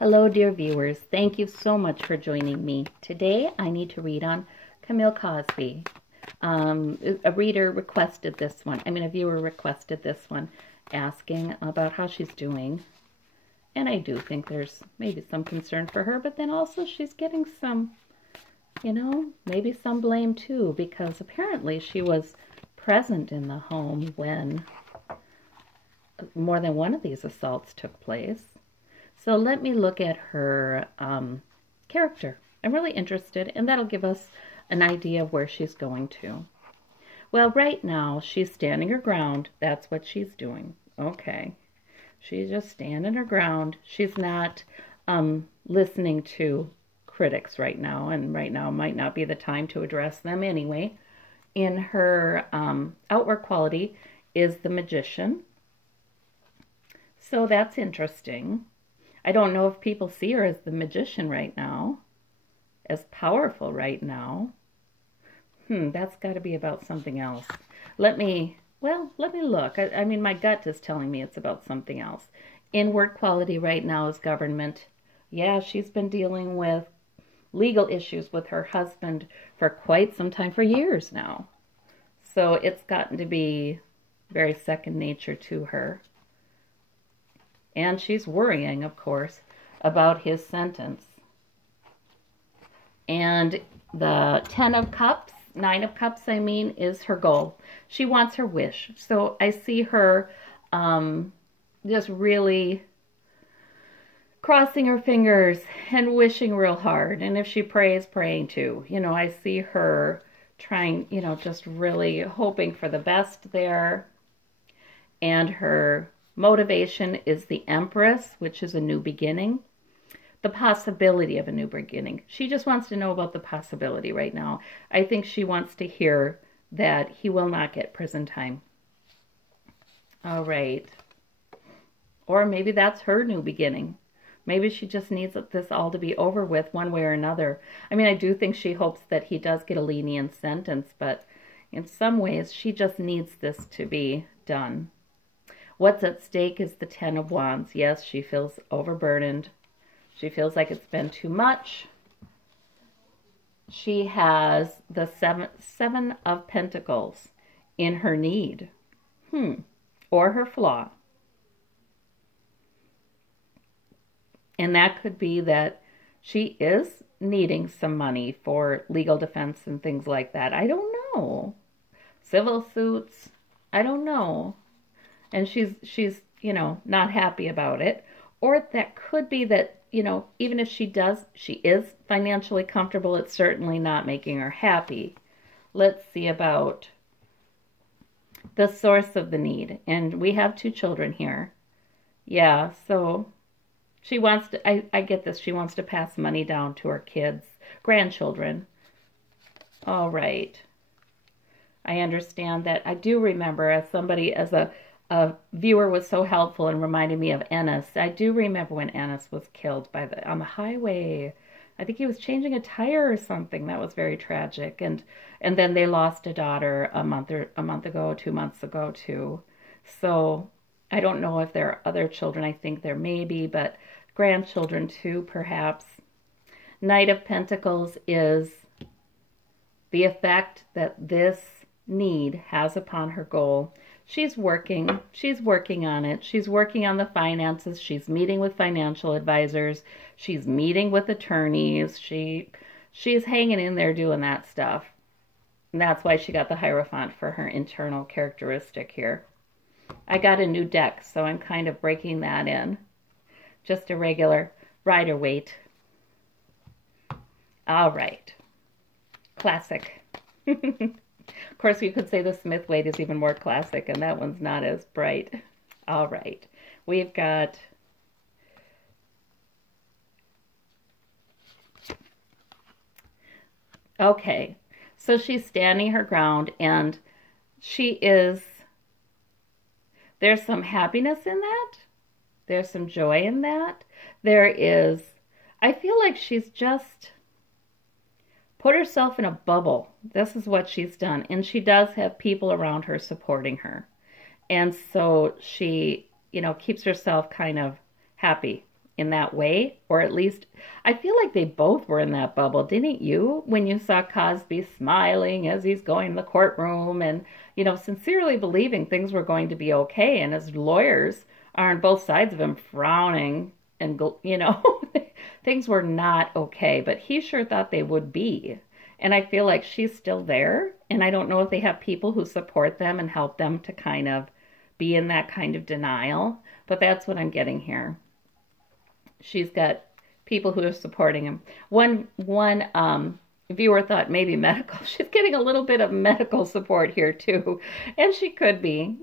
Hello, dear viewers. Thank you so much for joining me. Today, I need to read on Camille Cosby. A reader requested this one. A viewer requested this one, asking about how she's doing. And I do think there's maybe some concern for her, but then also she's getting some, maybe some blame too, because apparently she was present in the home when more than one of these assaults took place. So let me look at her character. I'm really interested, and that'll give us an idea of where she's going to. Well, right now, she's standing her ground. That's what she's doing. Okay. She's just standing her ground. She's not listening to critics right now, and right now might not be the time to address them anyway. In her outward quality is the magician. So that's interesting. I don't know if people see her as the magician right now, as powerful right now. That's got to be about something else. Let me look. My gut is telling me it's about something else. Inward quality right now is government. Yeah, she's been dealing with legal issues with her husband for quite some time, for years now. So it's gotten to be very second nature to her. And she's worrying, of course, about his sentence. And the 10 of Cups, 9 of Cups, is her goal. She wants her wish. So I see her just really crossing her fingers and wishing real hard. And if she prays, praying too. I see her trying, just really hoping for the best there. And her motivation is the Empress, which is a new beginning. The possibility of a new beginning. She just wants to know about the possibility right now. I think she wants to hear that he will not get prison time. All right. Or maybe that's her new beginning. Maybe she just needs this all to be over with one way or another. I do think she hopes that he does get a lenient sentence, but in some ways she just needs this to be done. What's at stake is the 10 of Wands. Yes, she feels overburdened. She feels like it's been too much. She has the 7 of Pentacles in her need. Or her flaw. And that could be that she is needing some money for legal defense and things like that. I don't know. Civil suits. I don't know. And she's not happy about it. Or that could be that, even if she is financially comfortable, it's certainly not making her happy. Let's see about the source of the need. And we have 2 children here. Yeah, so she wants to, I get this, she wants to pass money down to her kids, grandchildren. All right. I understand that. I do remember as a viewer was so helpful and reminded me of Ennis. I do remember when Ennis was killed on the highway. I think he was changing a tire or something. That was very tragic. And then they lost a daughter a month ago, 2 months ago too. So I don't know if there are other children. I think there may be, but grandchildren too, perhaps. Knight of Pentacles is the effect that this need has upon her goal. She's working on it. She's working on the finances. She's meeting with financial advisors. She's meeting with attorneys. She's hanging in there doing that stuff. And that's why she got the Hierophant for her internal characteristic here. I got a new deck, so I'm kind of breaking that in. Just a regular Rider-Waite. All right. Classic. Of course, you could say the Smith-Waite is even more classic, and that one's not as bright. All right. We've got okay. So she's standing her ground, and there's some happiness in that. There's some joy in that. I feel like she's just put herself in a bubble. This is what she's done. And she does have people around her supporting her. And so she, keeps herself kind of happy in that way, or at least I feel like they both were in that bubble, didn't you? When you saw Cosby smiling as he's going to the courtroom and, sincerely believing things were going to be okay, and his lawyers are on both sides of him frowning and, things were not okay, but he sure thought they would be. And I feel like she's still there, and I don't know if they have people who support them and help them to kind of be in that kind of denial, but that's what I'm getting here. She's got people who are supporting him. One viewer thought maybe medical. She's getting a little bit of medical support here too, and she could be,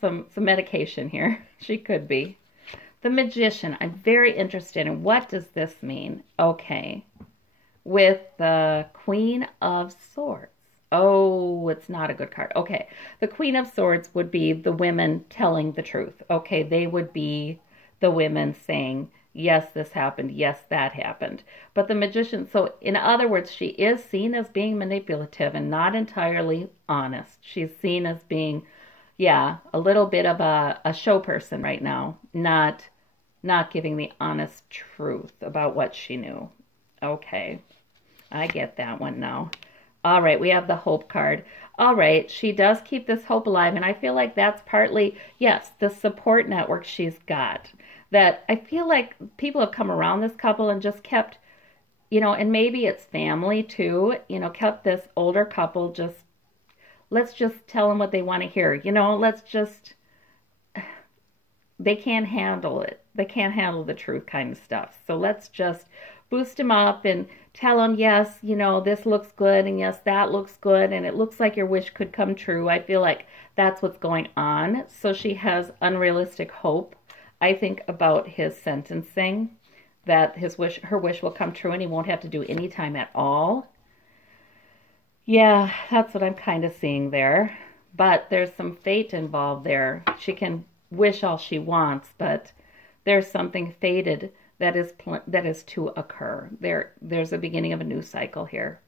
some medication here. She could be. The Magician. I'm very interested in what does this mean. Okay, with the Queen of Swords. Oh, it's not a good card. Okay, the Queen of Swords would be the women telling the truth. Okay, they would be the women saying, yes, this happened, yes, that happened. But the Magician, so in other words, she is seen as being manipulative and not entirely honest. She's seen as being, a little bit of a show person right now, not giving the honest truth about what she knew. Okay, I get that one now. All right, we have the Hope card. All right, she does keep this hope alive, and I feel like that's partly, yes, the support network she's got. That I feel like people have come around this couple and just kept, and maybe it's family too, kept this older couple just, let's just tell them what they want to hear. They can't handle it. They can't handle the truth kind of stuff. So let's just boost them up and tell them, yes, this looks good, and yes, that looks good, and it looks like your wish could come true. I feel like that's what's going on. So she has unrealistic hope, I think, about his sentencing, that her wish will come true and he won't have to do any time at all. Yeah, that's what I'm kind of seeing there. But there's some fate involved there. She can wish all she wants, but there's something fated that is to occur. There's a beginning of a new cycle here.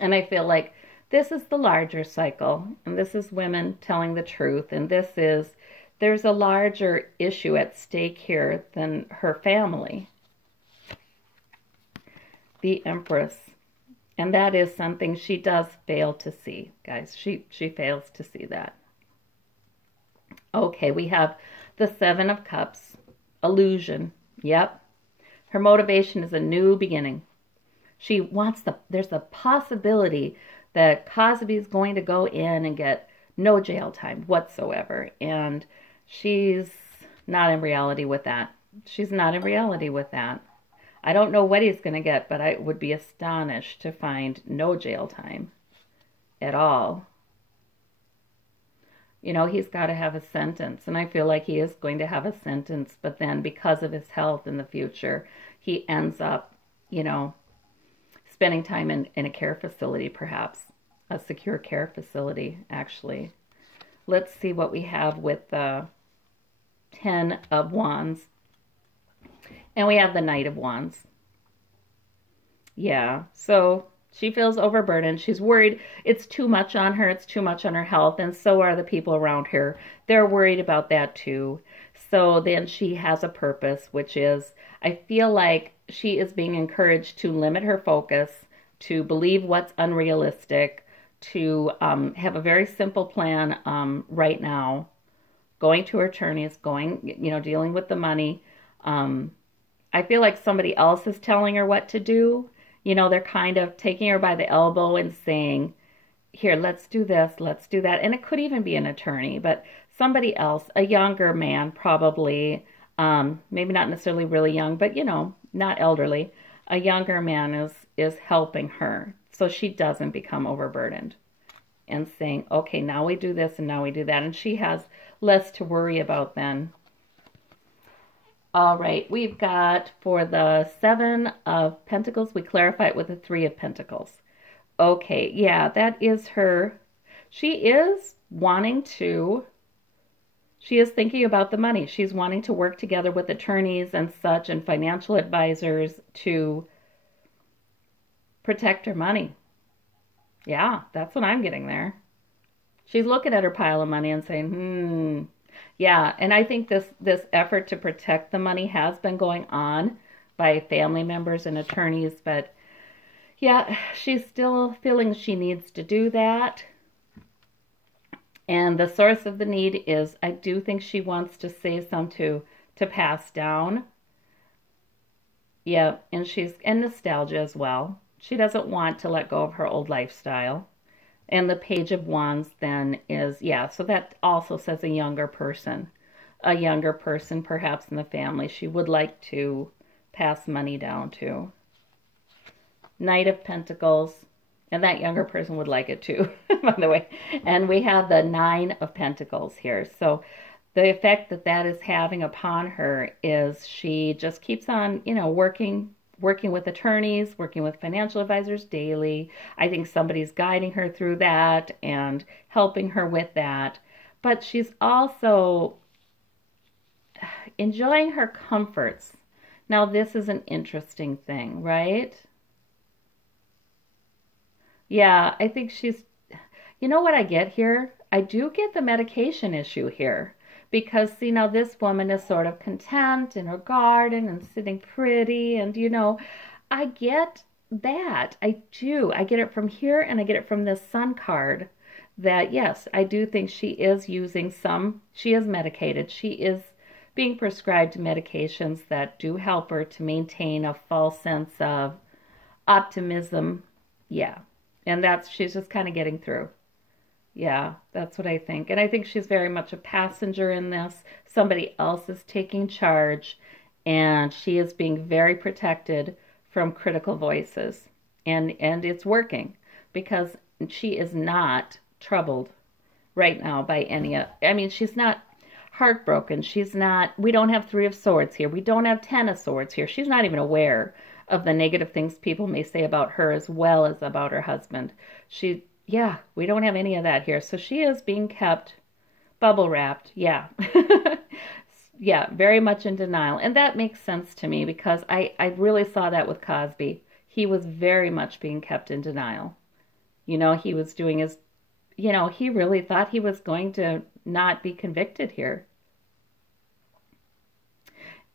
And I feel like this is the larger cycle, and this is women telling the truth, and there's a larger issue at stake here than her family. The Empress. And that is something she does fail to see, guys. She fails to see that. Okay, we have the Seven of Cups. Illusion. Yep. Her motivation is a new beginning. She wants there's a possibility that Cosby's going to go in and get no jail time whatsoever. And she's not in reality with that. She's not in reality with that. I don't know what he's going to get, but I would be astonished to find no jail time at all. He's got to have a sentence, and I feel like he is going to have a sentence, but then because of his health in the future, he ends up, spending time in a care facility, perhaps, a secure care facility, actually. Let's see what we have with the Ten of Wands. And we have the Knight of Wands. Yeah, so she feels overburdened. She's worried it's too much on her. It's too much on her health. And so are the people around her. They're worried about that too. So then she has a purpose, which is, I feel like she is being encouraged to limit her focus, to believe what's unrealistic, to have a very simple plan right now, going to her attorneys, dealing with the money. I feel like somebody else is telling her what to do. They're kind of taking her by the elbow and saying, here, let's do this, let's do that. And it could even be an attorney, but somebody else, a younger man probably, maybe not necessarily really young, but, not elderly. A younger man is helping her so she doesn't become overburdened and saying, okay, now we do this and now we do that. And she has less to worry about then. All right, we've got for the Seven of Pentacles, we clarify it with the Three of Pentacles. Okay, yeah, that is her. She is thinking about the money. She's wanting to work together with attorneys and such and financial advisors to protect her money. Yeah, that's what I'm getting there. She's looking at her pile of money and saying, Yeah, and I think this effort to protect the money has been going on by family members and attorneys, but yeah, she's still feeling she needs to do that. And the source of the need is, I do think she wants to save some to pass down. Yeah, and nostalgia as well. She doesn't want to let go of her old lifestyle. And the Page of Wands then is, yeah, so that also says a younger person. A younger person perhaps in the family she would like to pass money down to. Knight of Pentacles. And that younger person would like it too, by the way. And we have the Nine of Pentacles here. So the effect that that is having upon her is she just keeps on, working with attorneys, working with financial advisors daily. I think somebody's guiding her through that and helping her with that. But she's also enjoying her comforts. Now, this is an interesting thing, right? Yeah, I think you know what I get here? I do get the medication issue here. Because, see, now this woman is sort of content in her garden and sitting pretty. And, I get that. I do. I get it from here and I get it from this Sun card that, yes, I do think she is she is medicated. She is being prescribed medications that do help her to maintain a false sense of optimism. Yeah. And she's just kind of getting through. Yeah, that's what I think. And I think she's very much a passenger in this. Somebody else is taking charge, and she is being very protected from critical voices. And it's working because she is not troubled right now by she's not heartbroken. We don't have Three of Swords here. We don't have Ten of Swords here. She's not even aware of the negative things people may say about her as well as about her husband. Yeah, we don't have any of that here. So she is being kept bubble wrapped. Yeah. Yeah, very much in denial. And that makes sense to me because I really saw that with Cosby. He was very much being kept in denial. He was doing he really thought he was going to not be convicted here.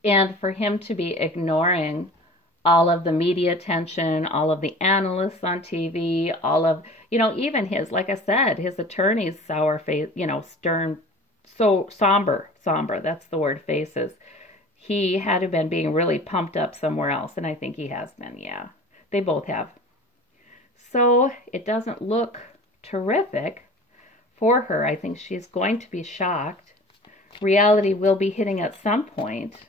And for him to be ignoring all of the media attention, all of the analysts on TV, all of, even like I said, his attorney's sour face, stern, so somber, that's the word, faces. He had to have been being really pumped up somewhere else, and I think he has been, yeah. They both have. So it doesn't look terrific for her. I think she's going to be shocked. Reality will be hitting at some point.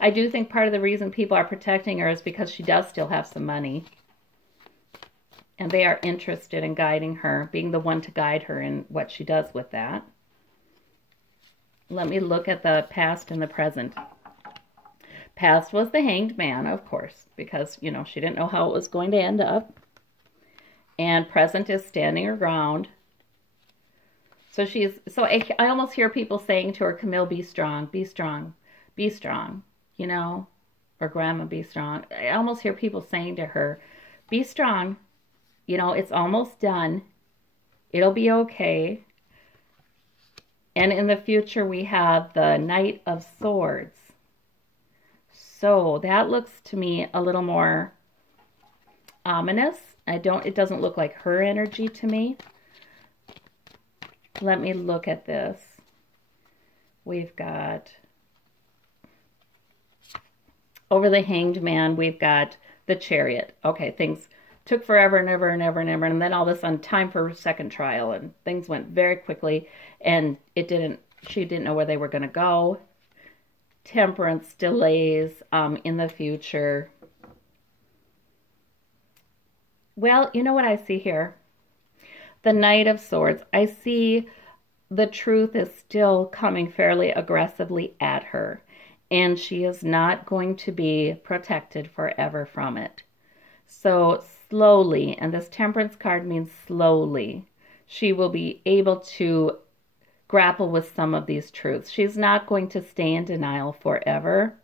I do think part of the reason people are protecting her is because she does still have some money. And they are interested in guiding her, being the one to guide her in what she does with that. Let me look at the past and the present. Past was the Hanged Man, of course, because, she didn't know how it was going to end up. And present is standing her ground. So I almost hear people saying to her, Camille, be strong, be strong, be strong. Or Grandma, be strong. I almost hear people saying to her, be strong. It's almost done. It'll be okay. And in the future, we have the Knight of Swords. So that looks to me a little more ominous. It doesn't look like her energy to me. Let me look at this. We've got, over the Hanged Man, we've got the Chariot. Okay, things took forever and ever and ever and ever, and then all of a sudden, time for a second trial, and things went very quickly, and she didn't know where they were going to go. Temperance, delays in the future. Well, you know what I see here? The Knight of Swords. I see the truth is still coming fairly aggressively at her, and she is not going to be protected forever from it. So slowly, and this Temperance card means slowly, she will be able to grapple with some of these truths. She's not going to stay in denial forever.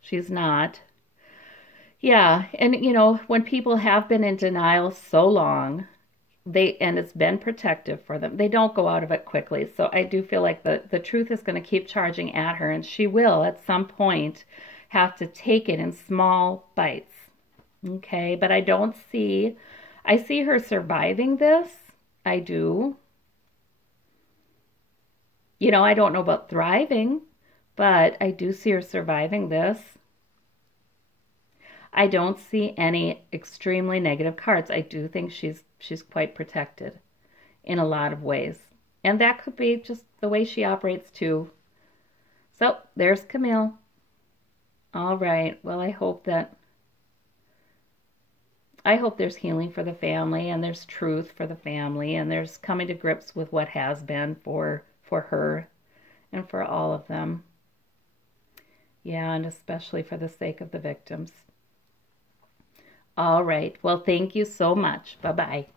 She's not. Yeah, and when people have been in denial so long, and it's been protective for them. They don't go out of it quickly. So I do feel like the truth is going to keep charging at her, and she will at some point have to take it in small bites. Okay, but I see her surviving this. I do. You know, I don't know about thriving, but I do see her surviving this. I don't see any extremely negative cards. I do think she's quite protected in a lot of ways. And that could be just the way she operates too. So there's Camille. All right. Well, I hope there's healing for the family, and there's truth for the family, and there's coming to grips with what has been for her and for all of them. Yeah, and especially for the sake of the victims. All right. Well, thank you so much. Bye-bye.